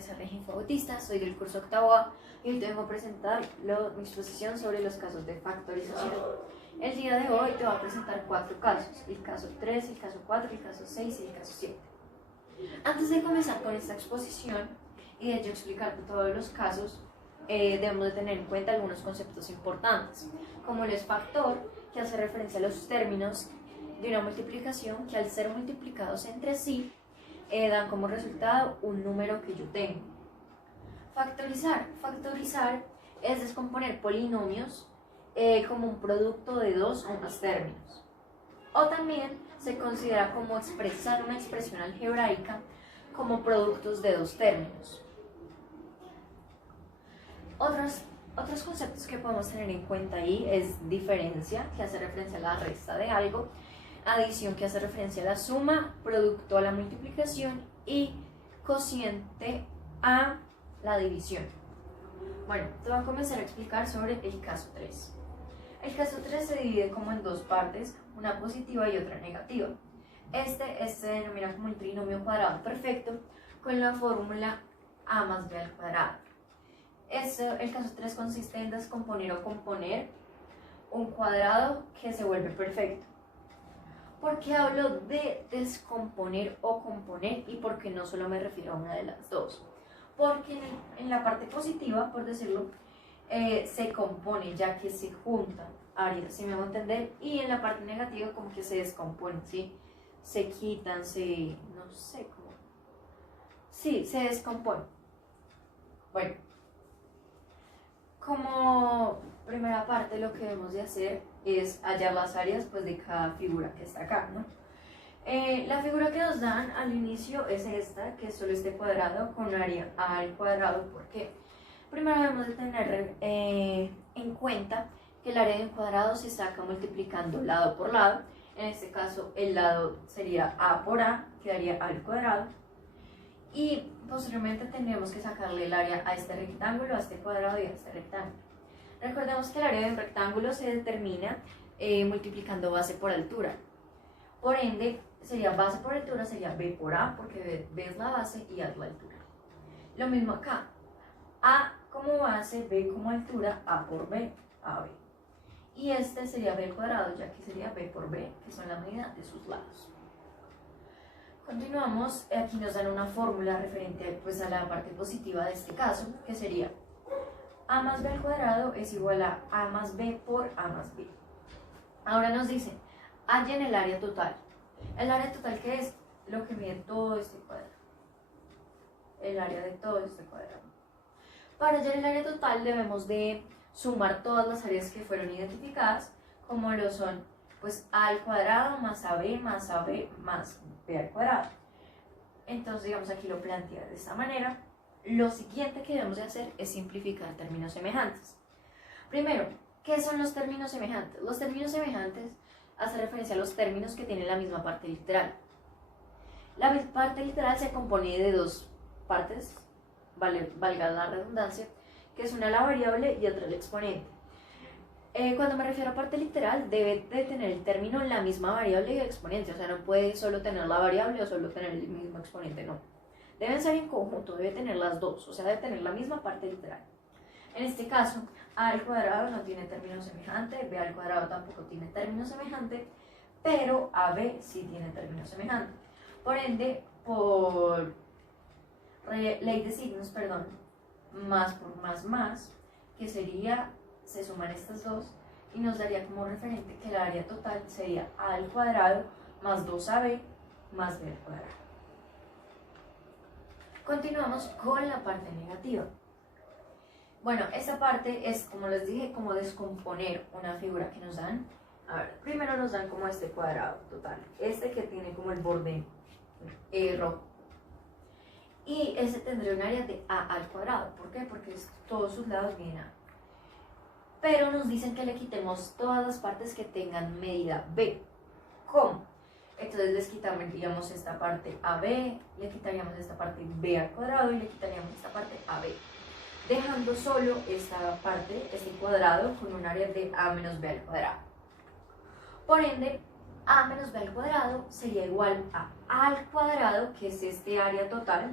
Soy Regina Bautista, soy del curso octavo A y hoy te vengo a presentar mi exposición sobre los casos de factorización. El día de hoy te voy a presentar 4 casos, el caso 3, el caso 4, el caso 6 y el caso 7. Antes de comenzar con esta exposición y de yo explicarte todos los casos, debemos de tener en cuenta algunos conceptos importantes, como el factor, que hace referencia a los términos de una multiplicación que al ser multiplicados entre sí, dan como resultado un número que yo tengo. Factorizar es descomponer polinomios como un producto de 2 o más términos. O también se considera como expresar una expresión algebraica como productos de 2 términos. Otros conceptos que podemos tener en cuenta ahí es diferencia, que hace referencia a la resta de algo, adición, que hace referencia a la suma, producto a la multiplicación y cociente a la división. Bueno, te voy a comenzar a explicar sobre el caso 3. El caso 3 se divide como en 2 partes, una positiva y otra negativa. Este se denomina como el trinomio cuadrado perfecto con la fórmula a más b al cuadrado. El caso 3 consiste en descomponer o componer un cuadrado que se vuelve perfecto. ¿Por qué hablo de descomponer o componer y por qué no solo me refiero a una de las dos? Porque en la parte positiva, por decirlo, se compone, ya que se juntan áreas, ¿sí me hago entender? Y en la parte negativa como que se descomponen, ¿sí? Se quitan, no sé cómo. Sí, se descomponen. Bueno, como primera parte lo que debemos de hacer es hallar las áreas pues, de cada figura que está acá, ¿no? La figura que nos dan al inicio es esta, que es solo este cuadrado con área a al cuadrado. ¿Por qué? Primero debemos de tener en cuenta que el área de un cuadrado se saca multiplicando lado por lado. En este caso el lado sería a por a, quedaría a al cuadrado. Y posteriormente tendremos que sacarle el área a este rectángulo, a este cuadrado y a este rectángulo. Recordemos que el área de un rectángulo se determina multiplicando base por altura. Por ende, sería base por altura, sería b por a, porque b es la base y a es la altura. Lo mismo acá, a como base, b como altura, a por b, ab. Y este sería b al cuadrado, ya que sería b por b, que son la medida de sus lados. Continuamos, aquí nos dan una fórmula referente pues, a la parte positiva de este caso, que sería a más b al cuadrado es igual a más b por a más b. Ahora nos dicen, hallen el área total. ¿El área total qué es? Lo que mide todo este cuadrado. El área de todo este cuadrado. Para hallar el área total debemos de sumar todas las áreas que fueron identificadas, como lo son pues a al cuadrado más ab más ab más b al cuadrado. Entonces digamos aquí lo plantea de esta manera. Lo siguiente que debemos de hacer es simplificar términos semejantes. Primero, ¿qué son los términos semejantes? Los términos semejantes hacen referencia a los términos que tienen la misma parte literal. La parte literal se compone de 2 partes, valga la redundancia, que es una la variable y otra el exponente. Cuando me refiero a parte literal, debe de tener el término la misma variable y el exponente, o sea, no puede solo tener la variable o solo tener el mismo exponente, no. Deben ser en conjunto, debe tener las dos, o sea, debe tener la misma parte literal. En este caso, a al cuadrado no tiene término semejante, b al cuadrado tampoco tiene término semejante, pero ab sí tiene término semejante. Por ende, por ley de signos, perdón, más por más, que sería, se suman estas dos, y nos daría como referente que el área total sería a al cuadrado más 2ab más b al cuadrado. Continuamos con la parte negativa. Bueno, esta parte es, como les dije, como descomponer una figura que nos dan. A ver, primero nos dan como este cuadrado total, este que tiene como el borde rojo. Y ese tendría un área de a al cuadrado. ¿Por qué? Porque todos sus lados vienen a. Pero nos dicen que le quitemos todas las partes que tengan medida b. ¿Cómo? Entonces les quitamos, digamos, esta parte AB, le quitaríamos esta parte B al cuadrado y le quitaríamos esta parte AB, dejando solo esta parte, este cuadrado, con un área de A menos B al cuadrado. Por ende, A menos B al cuadrado sería igual a al cuadrado, que es este área total,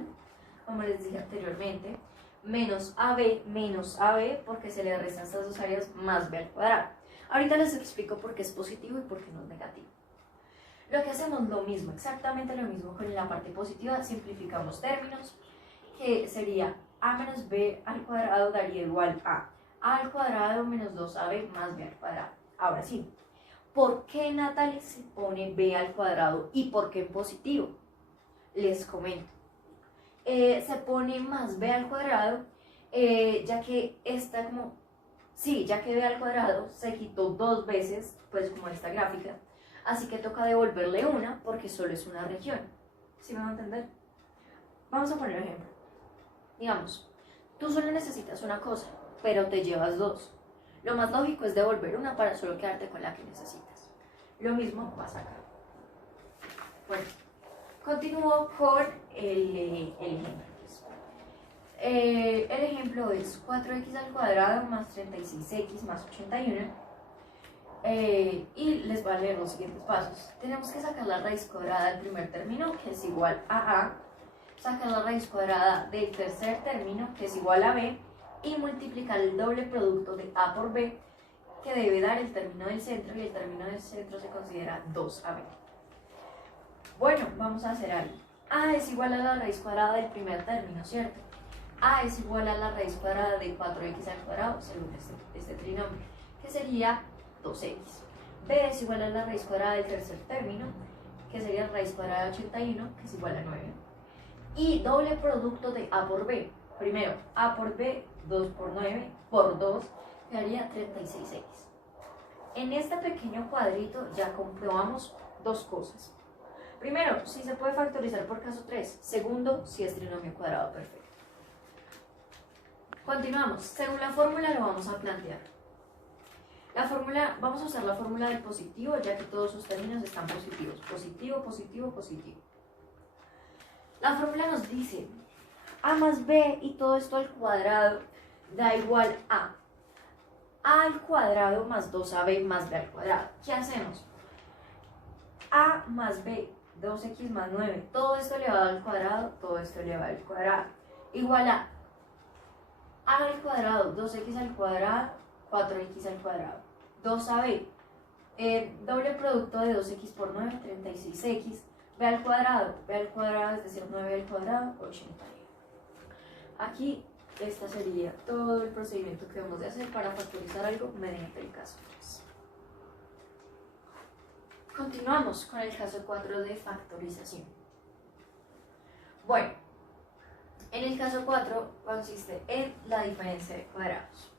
como les dije anteriormente, menos AB, porque se le restan estas dos áreas más B al cuadrado. Ahorita les explico por qué es positivo y por qué no es negativo. Lo que hacemos lo mismo, exactamente lo mismo con la parte positiva, simplificamos términos, que sería A menos B al cuadrado daría igual a A al cuadrado menos 2AB más B al cuadrado. Ahora sí, ¿por qué Natalie se pone B al cuadrado y por qué en positivo? Les comento. Se pone más B al cuadrado, ya que esta como, sí, ya que B al cuadrado se quitó dos veces, pues como esta gráfica, así que toca devolverle una porque solo es una región. ¿Sí me van a entender? Vamos a poner un ejemplo. Digamos, tú solo necesitas una cosa, pero te llevas dos. Lo más lógico es devolver una para solo quedarte con la que necesitas. Lo mismo pasa acá. Bueno, continúo con el ejemplo. El ejemplo es 4x al cuadrado más 36x más 81. Y les voy a leer los siguientes pasos. Tenemos que sacar la raíz cuadrada del primer término, que es igual a A. Sacar la raíz cuadrada del tercer término, que es igual a B. Y multiplicar el doble producto de A por B, que debe dar el término del centro, y el término del centro se considera 2AB. Bueno, vamos a hacer algo. A es igual a la raíz cuadrada del primer término, ¿cierto? A es igual a la raíz cuadrada de 4x al cuadrado, según este trinomio, que sería 2x. B es igual a la raíz cuadrada del tercer término, que sería la raíz cuadrada de 81, que es igual a 9. Y doble producto de A por B. Primero, A por B, 2 por 9, por 2, que daría 36x. En este pequeño cuadrito ya comprobamos dos cosas. Primero, si se puede factorizar por caso 3. Segundo, si es trinomio cuadrado perfecto. Continuamos. Según la fórmula lo vamos a plantear. La fórmula, vamos a usar la fórmula del positivo, ya que todos sus términos están positivos. Positivo, positivo, positivo. La fórmula nos dice A más B y todo esto al cuadrado da igual a A al cuadrado más 2AB más B al cuadrado. ¿Qué hacemos? A más B, 2x más 9, todo esto elevado al cuadrado, todo esto elevado al cuadrado, igual a al cuadrado, 2x al cuadrado, 4x al cuadrado, 2AB, doble producto de 2x por 9, 36x, b al cuadrado, es decir, 9 al cuadrado, 81. Aquí, esta sería todo el procedimiento que debemos de hacer para factorizar algo mediante el caso 3. Continuamos con el caso 4 de factorización. Bueno, en el caso 4 consiste en la diferencia de cuadrados.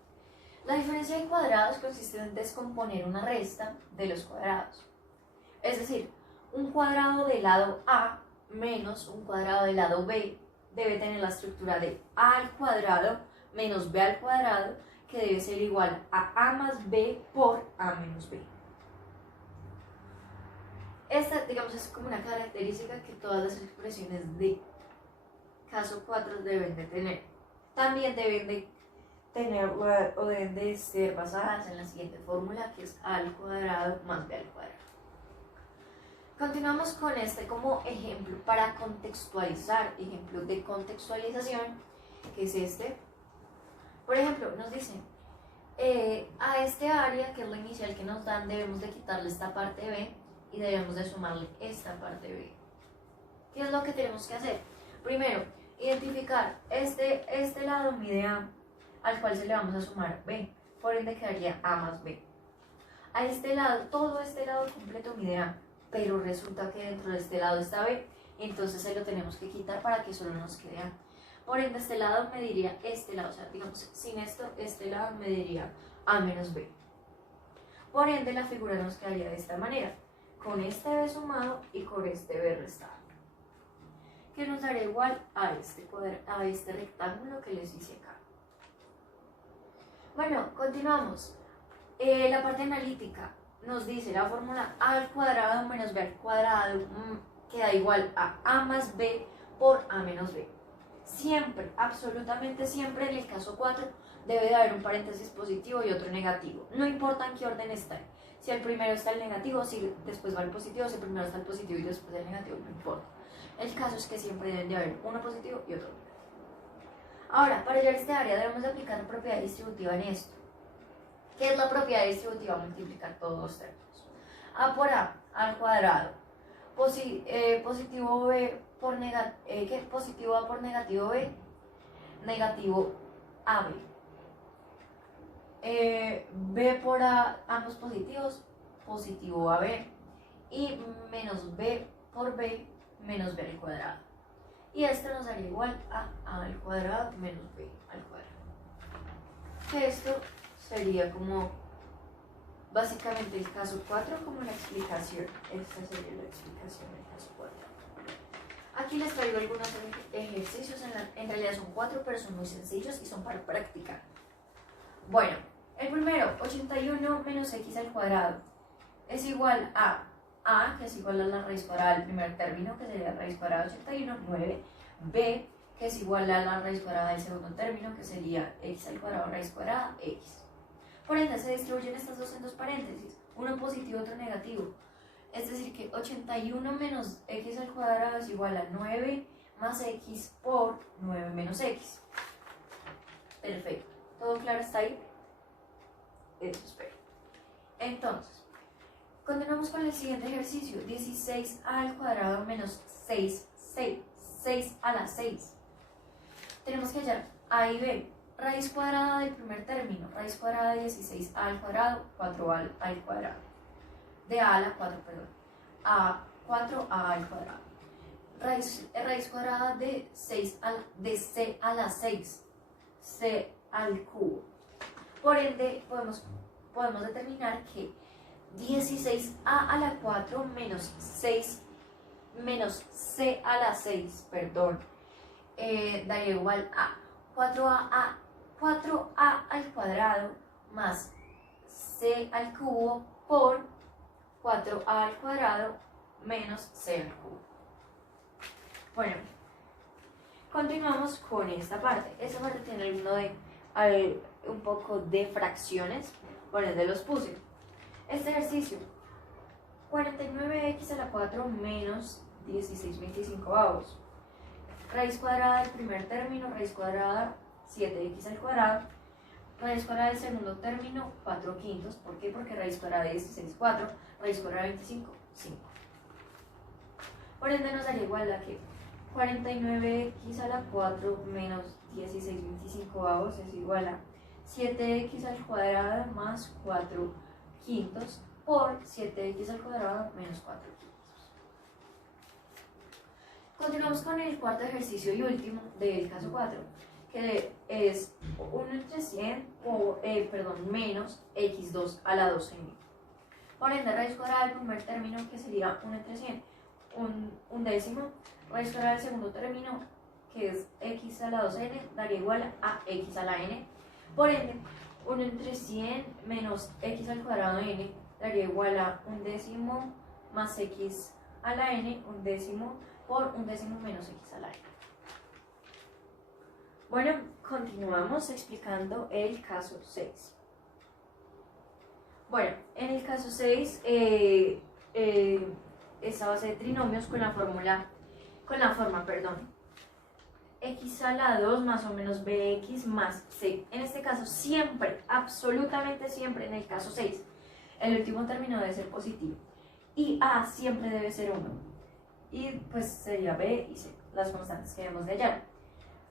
La diferencia de cuadrados consiste en descomponer una resta de los cuadrados. Es decir, un cuadrado del lado A menos un cuadrado del lado B debe tener la estructura de A al cuadrado menos B al cuadrado, que debe ser igual a A más B por A menos B. Esta, digamos, es como una característica que todas las expresiones de caso 4 deben de tener. También deben de tener o deben de ser basadas en la siguiente fórmula, que es A al cuadrado más B al cuadrado. Continuamos con este como ejemplo para contextualizar, ejemplo de contextualización, que es este. Por ejemplo, nos dicen, a este área, que es la inicial que nos dan, debemos de quitarle esta parte B y debemos de sumarle esta parte B. ¿Qué es lo que tenemos que hacer? Primero, identificar este lado mide A, al cual se le vamos a sumar B, por ende quedaría A más B. A este lado, todo este lado completo mide A, pero resulta que dentro de este lado está B, entonces se lo tenemos que quitar para que solo nos quede A. Por ende, este lado mediría este lado, o sea, digamos, sin esto, este lado mediría A menos B. Por ende, la figura nos quedaría de esta manera, con este B sumado y con este B restado, que nos dará igual a este rectángulo que les hice acá. Bueno, continuamos. La parte analítica nos dice la fórmula A al cuadrado menos B al cuadrado que da igual a A más B por A menos B. Siempre, absolutamente siempre, en el caso 4 debe de haber un paréntesis positivo y otro negativo. No importa en qué orden está. Si el primero está el negativo, si después va el positivo, si el primero está el positivo y después el negativo, no importa. El caso es que siempre deben de haber uno positivo y otro negativo. Ahora, para hallar este área debemos de aplicar la propiedad distributiva en esto. ¿Qué es la propiedad distributiva? Multiplicar todos los términos. A por A al cuadrado. Positivo B por positivo A por negativo B. Negativo AB. B por A, ambos positivos, positivo AB. Y menos B por B, menos B al cuadrado. Y esto nos daría igual a A al cuadrado menos B al cuadrado. Esto sería como básicamente el caso 4 como la explicación. Esta sería la explicación del caso 4. Aquí les traigo algunos ejercicios, en realidad son 4, pero son muy sencillos y son para practicar. Bueno, el primero, 81 menos x al cuadrado es igual a A, que es igual a la raíz cuadrada del primer término, que sería raíz cuadrada de 81, 9, B, que es igual a la raíz cuadrada del segundo término, que sería x al cuadrado raíz cuadrada, x. Por ende, se distribuyen estas dos en dos paréntesis, uno positivo y otro negativo. Es decir, que 81 menos x al cuadrado es igual a 9 más x por 9 menos x. Perfecto. ¿Todo claro hasta ahí? Eso espero. Entonces, continuamos con el siguiente ejercicio. 16a al cuadrado menos 6 a la 6. Tenemos que hallar a y b. Raíz cuadrada del primer término. Raíz cuadrada de 16a al cuadrado, 4a al cuadrado. De a la 4, perdón. A 4a al cuadrado. Raíz cuadrada de c a la 6. C al cubo. Por ende, podemos determinar que 16a a la 4 menos 6 menos c a la 6, perdón, daría igual a 4a al cuadrado más c al cubo por 4a al cuadrado menos c al cubo. Bueno, continuamos con esta parte. Esta parte tiene un poco de fracciones, por ende los puse. Este ejercicio, 49x a la 4 menos 16/25. Raíz cuadrada del primer término, raíz cuadrada 7x al cuadrado. Raíz cuadrada del segundo término, 4/5. ¿Por qué? Porque raíz cuadrada de 16, 4. Raíz cuadrada de 25, 5. Por ende nos daría igual a que 49x a la 4 menos 16/25 es igual a 7x al cuadrado más 4/5 por 7x al cuadrado menos 4/5. Continuamos con el cuarto ejercicio y último del caso 4, que es 1 entre 100 menos x2 a la 12. Por ende, raíz cuadrada del primer término, que sería 1 entre 100, un décimo. Raíz cuadrada del segundo término, que es x a la 2n, daría igual a x a la n. Por ende, 1 entre 100 menos x al cuadrado de n daría igual a un décimo más x a la n, un décimo por un décimo menos x a la n. Bueno, continuamos explicando el caso 6. Bueno, en el caso 6, esta base de trinomios con la forma, x a la 2 más o menos bx más c. En este caso siempre, absolutamente siempre, en el caso 6, el último término debe ser positivo y a siempre debe ser 1. Y pues sería b y c, las constantes que debemos de hallar.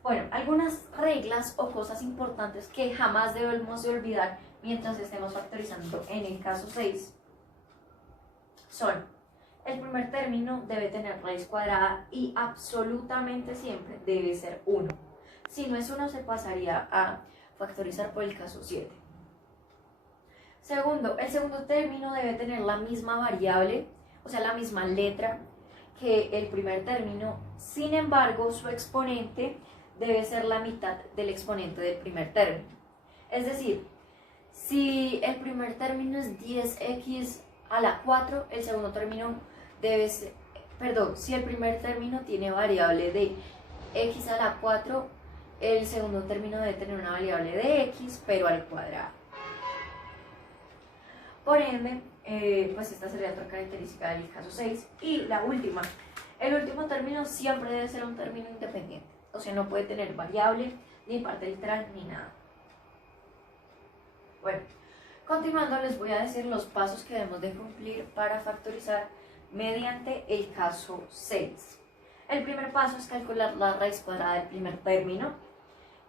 Bueno, algunas reglas o cosas importantes que jamás debemos de olvidar mientras estemos factorizando en el caso 6 son: el primer término debe tener raíz cuadrada y absolutamente siempre debe ser 1. Si no es 1, se pasaría a factorizar por el caso 7. Segundo, el segundo término debe tener la misma variable, o sea, la misma letra que el primer término. Sin embargo, su exponente debe ser la mitad del exponente del primer término. Es decir, si el primer término es 10x a la 4, el segundo término debe ser, si el primer término tiene variable de x a la 4, el segundo término debe tener una variable de x, pero al cuadrado. Por ende, pues esta sería otra característica del caso 6. Y la última, el último término siempre debe ser un término independiente. O sea, no puede tener variable, ni parte literal, ni nada. Bueno, continuando les voy a decir los pasos que debemos de cumplir para factorizar mediante el caso 6. El primer paso es calcular la raíz cuadrada del primer término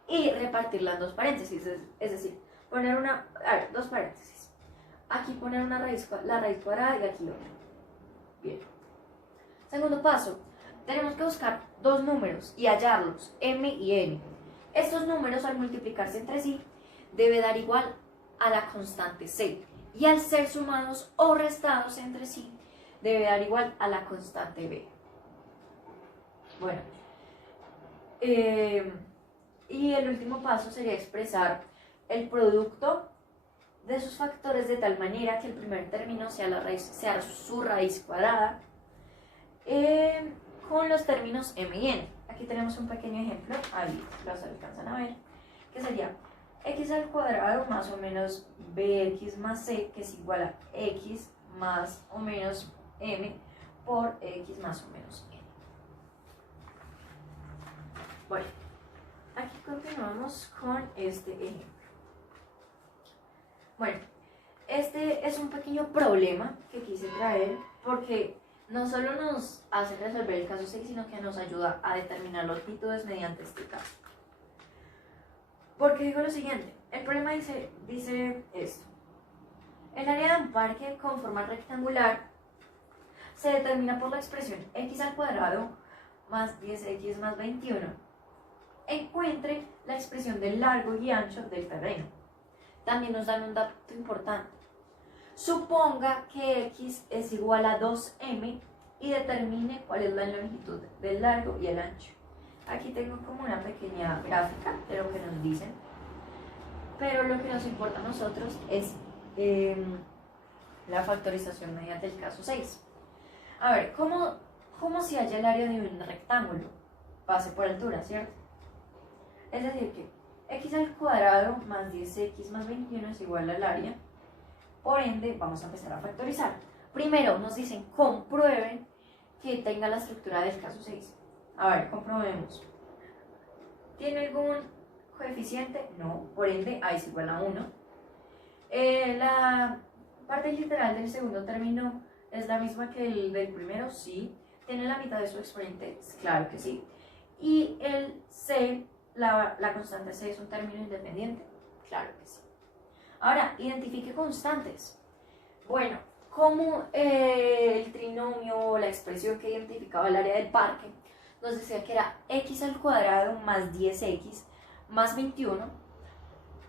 y repartirla en dos paréntesis, es decir, poner dos paréntesis. Aquí poner la raíz cuadrada y aquí otra. Bien. Segundo paso, tenemos que buscar dos números y hallarlos, m y n. Estos números al multiplicarse entre sí debe dar igual a la constante c y al ser sumados o restados entre sí debe dar igual a la constante b. Bueno, y el último paso sería expresar el producto de sus factores de tal manera que el primer término sea su raíz cuadrada con los términos m y n. Aquí tenemos un pequeño ejemplo, ahí los alcanzan a ver, que sería x al cuadrado más o menos bx más c, que es igual a x más o menos m por x más o menos n. Bueno, aquí continuamos con este ejemplo. Bueno, este es un pequeño problema que quise traer porque no solo nos hace resolver el caso 6, sino que nos ayuda a determinar longitudes mediante este caso. Porque digo lo siguiente, el problema dice esto. El área de un parque con forma rectangular se determina por la expresión x al cuadrado más 10x más 21. Encuentre la expresión del largo y ancho del terreno. También nos dan un dato importante. Suponga que x es igual a 2m y determine cuál es la longitud del largo y el ancho. Aquí tengo como una pequeña gráfica de lo que nos dicen, pero lo que nos importa a nosotros es la factorización mediante el caso 6. A ver, ¿cómo se halla el área de un rectángulo? Base por altura, ¿cierto? Es decir que x al cuadrado más 10x más 21 es igual al área. Por ende, vamos a empezar a factorizar. Primero nos dicen comprueben que tenga la estructura del caso 6. A ver, comprobemos. ¿Tiene algún coeficiente? No, por ende a es igual a 1. La parte literal del segundo término es la misma que el del primero, sí. ¿Tiene la mitad de su exponente? Claro que sí. Y el c, la constante c es un término independiente, claro que sí. Ahora, identifique constantes. Bueno, como el trinomio o la expresión que identificaba el área del parque nos decía que era x al cuadrado más 10x más 21,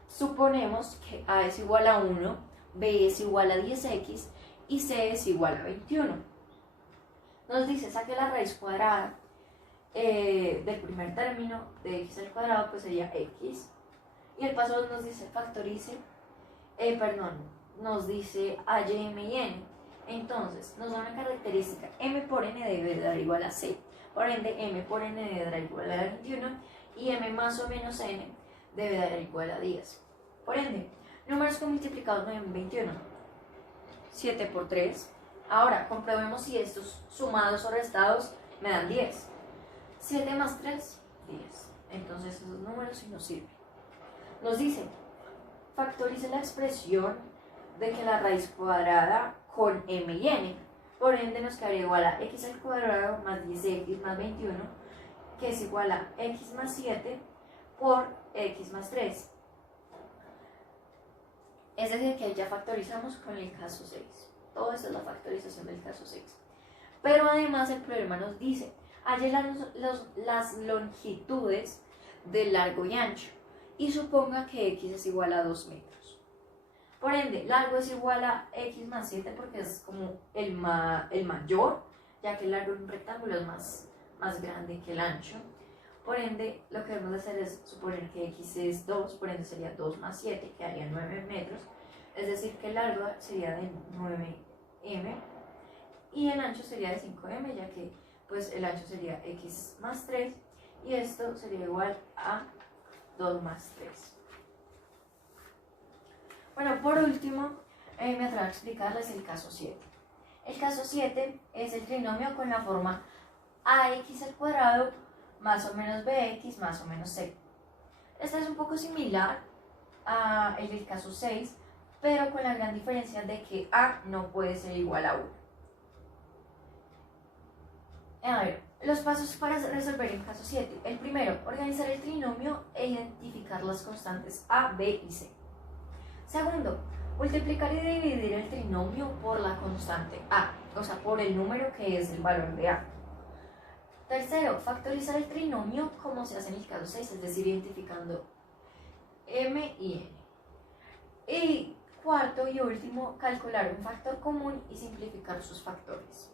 suponemos que a es igual a 1, b es igual a 10x y c es igual a 21. Nos dice, saque la raíz cuadrada del primer término de x al cuadrado, pues sería x. Y el paso nos dice factorice, nos dice halle m y n. Entonces, nos da una característica, m por n debe dar igual a c. Por ende, m por n debe dar igual a 21 y m más o menos n debe dar igual a 10. Por ende, números con multiplicados me dan 21. 7 por 3. Ahora, comprobemos si estos sumados o restados me dan 10. 7 más 3, 10. Entonces esos números sí nos sirven. Nos dice, factorice la expresión de que la raíz cuadrada con m y n. Por ende nos quedaría igual a x al cuadrado más 10x más 21, que es igual a x más 7 por x más 3. Es decir, que ya factorizamos con el caso 6. Todo esto es la factorización del caso 6. Pero además el problema nos dice, halle las longitudes de largo y ancho y suponga que x es igual a 2 metros. Por ende, largo es igual a x más 7 porque es como el mayor, ya que el largo de un rectángulo es más grande que el ancho. Por ende, lo que debemos hacer es suponer que x es 2, por ende sería 2 más 7, que haría 9 metros. Es decir, que el largo sería de 9m y el ancho sería de 5m, ya que pues el ancho sería x más 3 y esto sería igual a 2 más 3. Bueno, por último, me atrevo a explicarles el caso 7. El caso 7 es el trinomio con la forma ax al cuadrado más o menos bx más o menos c. Esta es un poco similar a el del caso 6, pero con la gran diferencia de que a no puede ser igual a 1. A ver, los pasos para resolver el caso 7. El primero, organizar el trinomio e identificar las constantes a, b y c. Segundo, multiplicar y dividir el trinomio por la constante a, o sea, por el número que es el valor de a. Tercero, factorizar el trinomio como se hace en el caso 6, es decir, identificando m y n. Y cuarto y último, calcular un factor común y simplificar sus factores.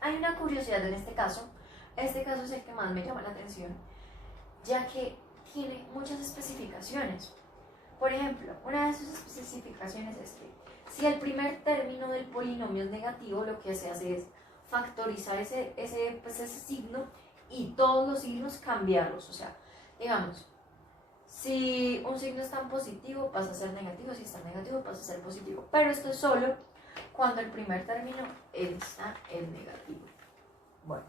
Hay una curiosidad en este caso es el que más me llama la atención, ya que tiene muchas especificaciones. Por ejemplo, una de sus especificaciones es que si el primer término del polinomio es negativo, lo que se hace es factorizar ese signo y todos los signos cambiarlos. O sea, digamos, si un signo está en positivo pasa a ser negativo, si está en negativo pasa a ser positivo. Pero esto es solo cuando el primer término está en negativo. Bueno,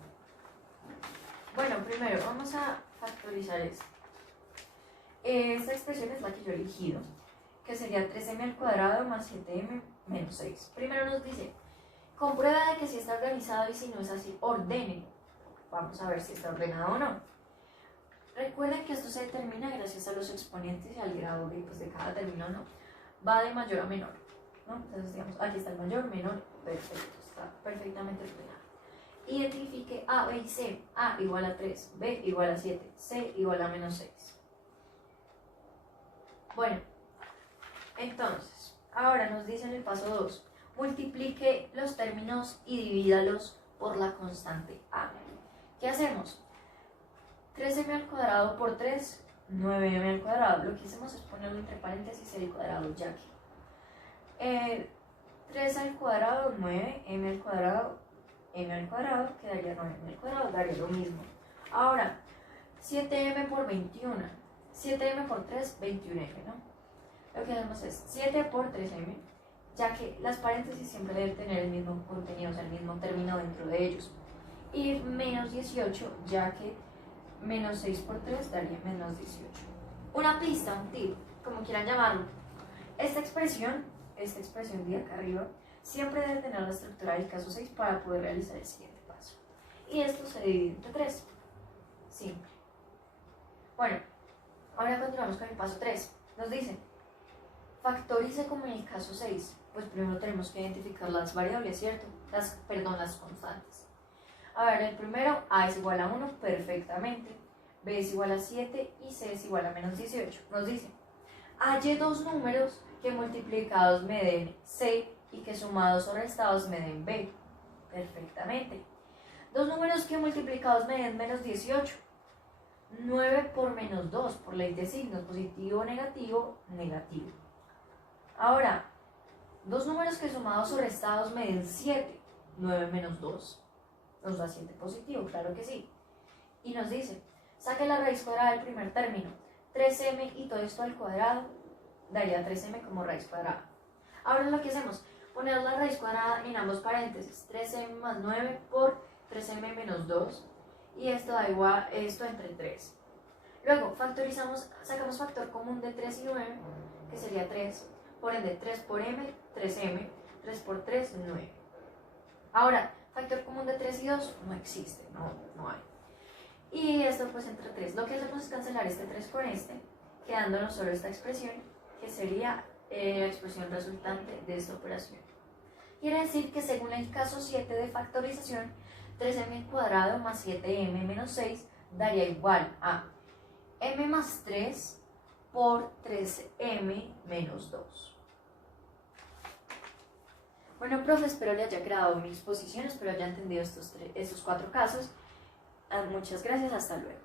primero vamos a factorizar esto. Esta expresión es la que yo he elegido, que sería 3m al cuadrado más 7m menos 6. Primero nos dice, comprueba de que si está organizado y si no es así, ordene. Vamos a ver si está ordenado o no. Recuerden que esto se determina gracias a los exponentes y al grado de cada término, ¿no? Va de mayor a menor, ¿no? Entonces, digamos, aquí está el mayor, menor, perfecto, está perfectamente ordenado. Identifique A, B y C. A igual a 3, B igual a 7, C igual a menos 6. Bueno, entonces, ahora nos dice en el paso 2, multiplique los términos y divídalos por la constante A. ¿Qué hacemos? 3m al cuadrado por 3, 9m al cuadrado. Lo que hacemos es ponerlo entre paréntesis el cuadrado, ya que 3 al cuadrado, 9, m al cuadrado, quedaría 9m al cuadrado, daría lo mismo. Ahora, 7m por 21, 7m por 3, 21m, ¿no? Lo que hacemos es 7 por 3m, ya que las paréntesis siempre deben tener el mismo contenido, o sea, el mismo término dentro de ellos. Y menos 18, ya que menos 6 por 3 daría menos 18. Una pista, un tip, como quieran llamarlo. Esta expresión de acá arriba, siempre debe tener la estructura del caso 6 para poder realizar el siguiente paso. Y esto se divide entre 3. Simple. Bueno, ahora continuamos con el paso 3. Nos dice, factorice como en el caso 6. Pues primero tenemos que identificar las variables, ¿cierto? Las constantes. A ver, el primero, A es igual a 1, perfectamente. B es igual a 7 y C es igual a menos 18. Nos dice, halle dos números que multiplicados me den C y que sumados o restados me den B. Perfectamente. Dos números que multiplicados me den menos 18. 9 por menos 2, por ley de signos, positivo, negativo, negativo. Ahora, dos números que sumados o restados me den 7. 9 menos 2. Nos da 7 positivo, claro que sí. Y nos dice, saque la raíz cuadrada del primer término. 3m y todo esto al cuadrado daría 3m como raíz cuadrada. Ahora lo que hacemos, poner la raíz cuadrada en ambos paréntesis. 3m más 9 por 3m menos 2. Y esto da igual, esto entre 3. Luego factorizamos, sacamos factor común de 3 y 9, que sería 3. Por ende, 3 por m, 3m. 3 por 3, 9. Ahora, factor común de 3 y 2 no existe, no hay. Y esto pues entre 3. Lo que hacemos es cancelar este 3 con este, quedándonos solo esta expresión, que sería la expresión resultante de esta operación. Quiere decir que según el caso 7 de factorización, 3m al cuadrado más 7m menos 6 daría igual a m más 3 por 3m menos 2. Bueno, profe, espero le haya quedado mi exposición, espero haya entendido estos 4 casos. Muchas gracias, hasta luego.